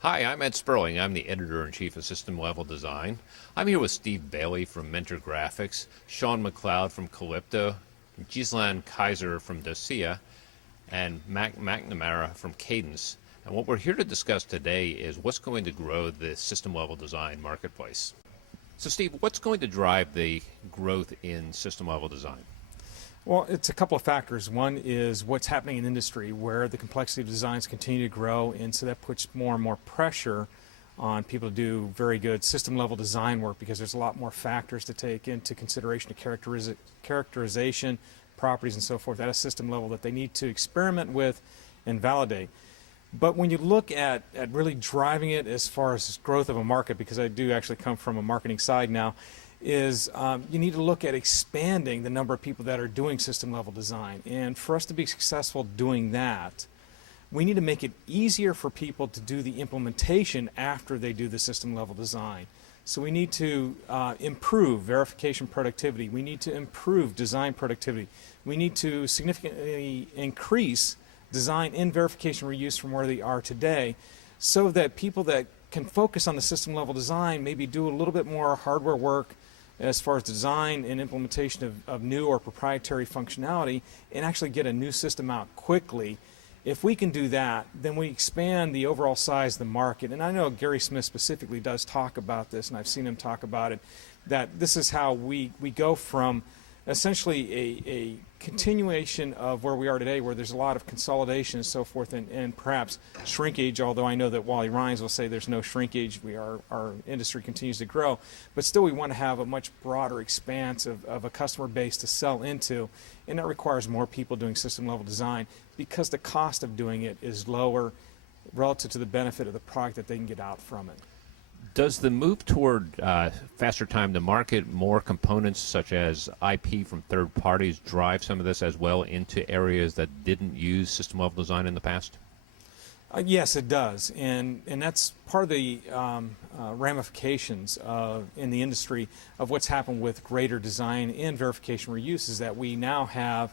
Hi, I'm Ed Sperling. I'm the editor-in-chief of System Level Design. I'm here with Steve Bailey from Mentor Graphics, Shawn McCloud from Calypto, Ghislain Kaiser from DOCEA, and McNamara from Cadence. And what we're here to discuss today is what's going to grow the system level design marketplace. So Steve, what's going to drive the growth in system level design? Well, it's a couple of factors. One is what's happening in industry where the complexity of designs continue to grow, and so that puts more and more pressure on people to do very good system level design work because there's a lot more factors to take into consideration of characterization, properties, and so forth at a system level that they need to experiment with and validate. But when you look at really driving it as far as growth of a market, because I do actually come from a marketing side now, is you need to look at expanding the number of people that are doing system level design. And for us to be successful doing that, we need to make it easier for people to do the implementation after they do the system level design. So we need to improve verification productivity. We need to improve design productivity. We need to significantly increase design and verification reuse from where they are today so that people that can focus on the system level design maybe do a little bit more hardware work as far as design and implementation of new or proprietary functionality and actually get a new system out quickly. If we can do that, then we expand the overall size of the market. And I know Gary Smith specifically does talk about this, and I've seen him talk about it, that this is how we go from essentially a continuation of where we are today, where there's a lot of consolidation and so forth, and perhaps shrinkage, although I know that Wally Rhines will say there's no shrinkage, our industry continues to grow, but still we want to have a much broader expanse of a customer base to sell into, and that requires more people doing system level design because the cost of doing it is lower relative to the benefit of the product that they can get out from it. Does the move toward faster time to market, more components such as IP from third parties drive some of this as well into areas that didn't use system level design in the past? Yes, it does, and that's part of the ramifications in the industry of what's happened with greater design and verification reuse is that we now have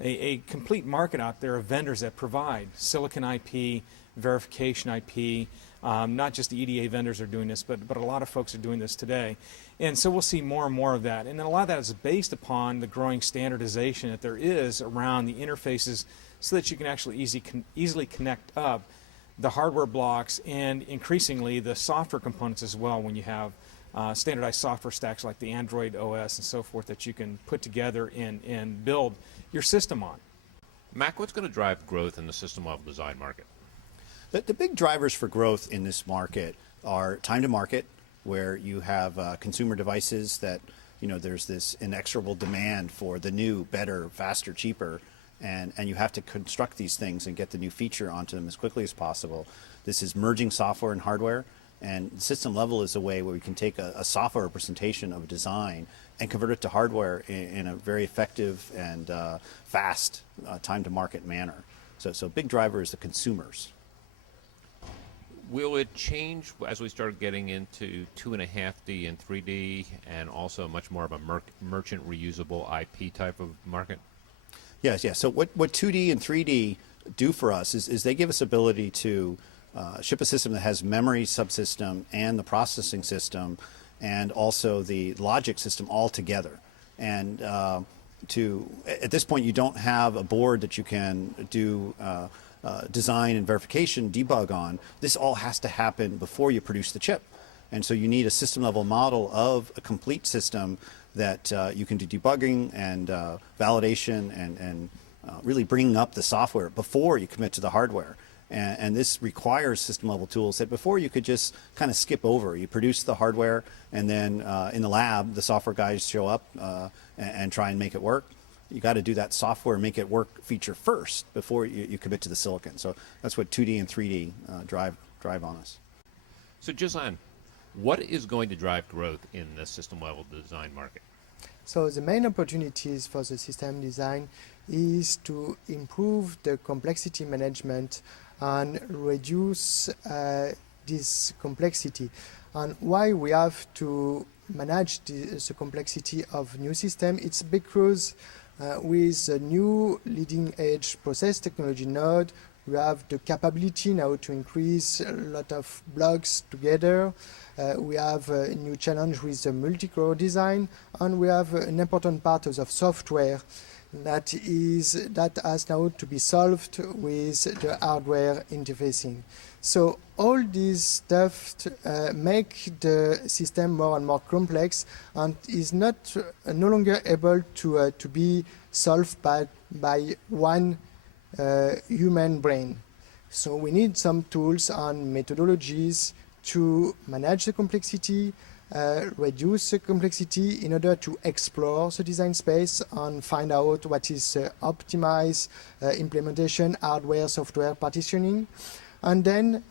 a complete market out there of vendors that provide silicon IP, verification IP. Not just the EDA vendors are doing this, but a lot of folks are doing this today. And so we'll see more and more of that. And then a lot of that is based upon the growing standardization that there is around the interfaces so that you can actually easily connect up the hardware blocks and increasingly the software components as well when you have standardized software stacks like the Android OS and so forth that you can put together and build your system on. Mac, what's going to drive growth in the system level design market? The big drivers for growth in this market are time to market, where you have consumer devices that, there's this inexorable demand for the new, better, faster, cheaper, and you have to construct these things and get the new feature onto them as quickly as possible. This is merging software and hardware, and system level is a way where we can take a software representation of a design and convert it to hardware in a very effective and fast time to market manner. So big driver is the consumers. Will it change as we start getting into 2.5D and 3D and also much more of a merchant reusable IP type of market? Yes. So what 2D and 3D do for us is they give us ability to ship a system that has memory subsystem and the processing system and also the logic system all together. And at this point, you don't have a board that you can do design and verification debug on. This all has to happen before you produce the chip. And so you need a system level model of a complete system that you can do debugging and validation and really bringing up the software before you commit to the hardware. And this requires system level tools that before you could just kind of skip over. You produce the hardware and then in the lab the software guys show up and try and make it work. You got to do that software, make it work feature first before you commit to the silicon. So that's what 2D and 3D drive on us. So Ghislain, what is going to drive growth in the system level design market? So the main opportunities for the system design is to improve the complexity management and reduce this complexity. And why we have to manage the complexity of new system, it's because with a new leading edge process technology node, We have the capability now to increase a lot of blocks together. We have a new challenge with the multi-core design, and we have an important part of the software that has now to be solved with the hardware interfacing. So all this stuff make the system more and more complex, and is no longer able to be solved by one human brain. So we need some tools and methodologies to manage the complexity, reduce the complexity in order to explore the design space and find out what is optimized implementation, hardware, software partitioning, and then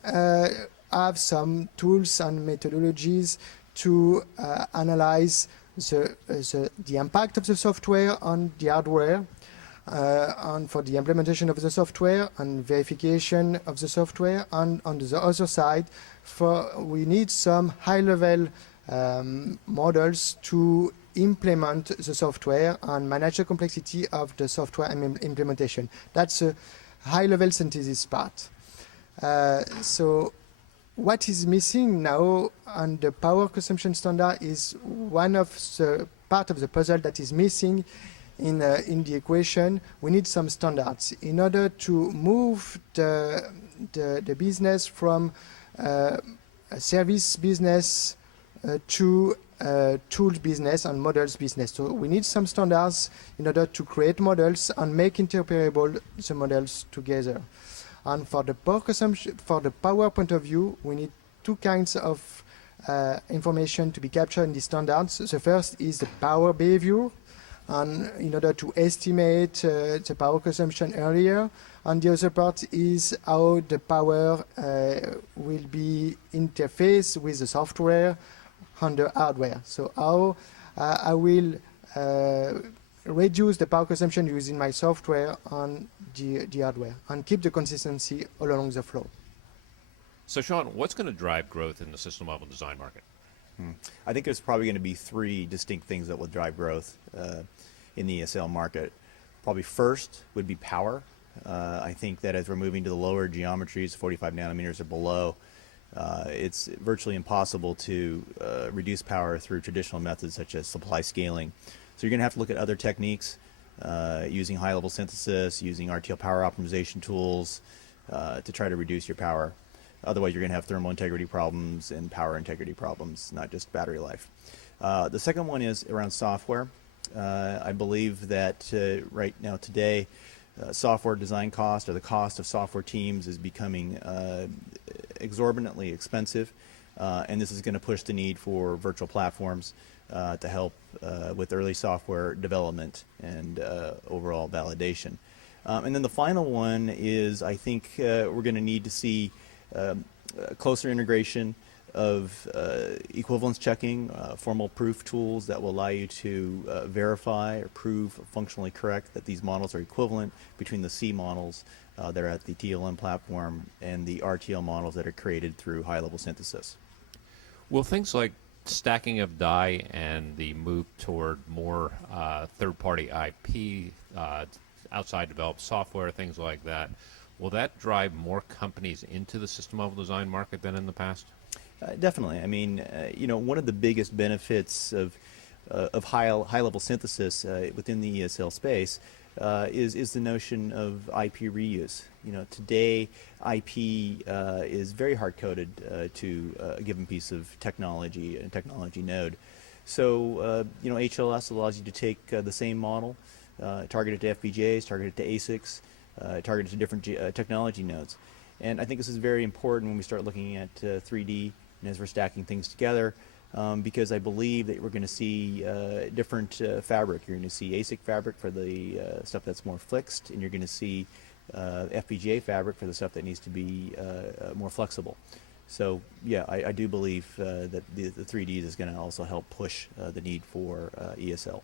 have some tools and methodologies to analyze the impact of the software on the hardware, and for the implementation of the software and verification of the software. And on the other side, we need some high-level models to implement the software and manage the complexity of the software implementation. That's a high-level synthesis part. So what is missing now on the power consumption standard is one of the part of the puzzle that is missing in the equation. We need some standards in order to move the business from a service business to tools business and models business. So we need some standards in order to create models and make interoperable the models together. And for the power consumption, for the power point of view, we need two kinds of information to be captured in the standards. The first is the power behavior, and in order to estimate the power consumption earlier. And the other part is how the power will be interfaced with the software and the hardware. So how I will reduce the power consumption using my software on the hardware and keep the consistency all along the flow. So Shawn, what's going to drive growth in the system level design market? I think there's probably going to be three distinct things that will drive growth in the ESL market. Probably first would be power. I think that as we're moving to the lower geometries, 45 nanometers or below, it's virtually impossible to reduce power through traditional methods such as supply scaling. So you're going to have to look at other techniques, using high-level synthesis, using RTL power optimization tools to try to reduce your power. Otherwise, you're going to have thermal integrity problems and power integrity problems, not just battery life. The second one is around software. I believe that right now today, software design cost, or the cost of software teams, is becoming exorbitantly expensive, and this is going to push the need for virtual platforms to help with early software development and overall validation. And then the final one is, I think we're going to need to see closer integration of equivalence checking, formal proof tools that will allow you to verify or prove functionally correct that these models are equivalent between the C models that are at the TLM platform and the RTL models that are created through high-level synthesis. Will things like stacking of die and the move toward more third-party IP, outside developed software, things like that, will that drive more companies into the system level design market than in the past? Definitely. I mean, one of the biggest benefits of high-level synthesis within the ESL space is the notion of IP reuse. Today IP is very hard-coded to a given piece of technology, a technology node. So, HLS allows you to take the same model, target it to FPGAs, target it to ASICs, target it to different technology nodes. And I think this is very important when we start looking at 3D and as we're stacking things together, because I believe that we're going to see different fabric. You're going to see ASIC fabric for the stuff that's more fixed, and you're going to see FPGA fabric for the stuff that needs to be more flexible. So yeah, I do believe that the 3Ds is going to also help push the need for ESL.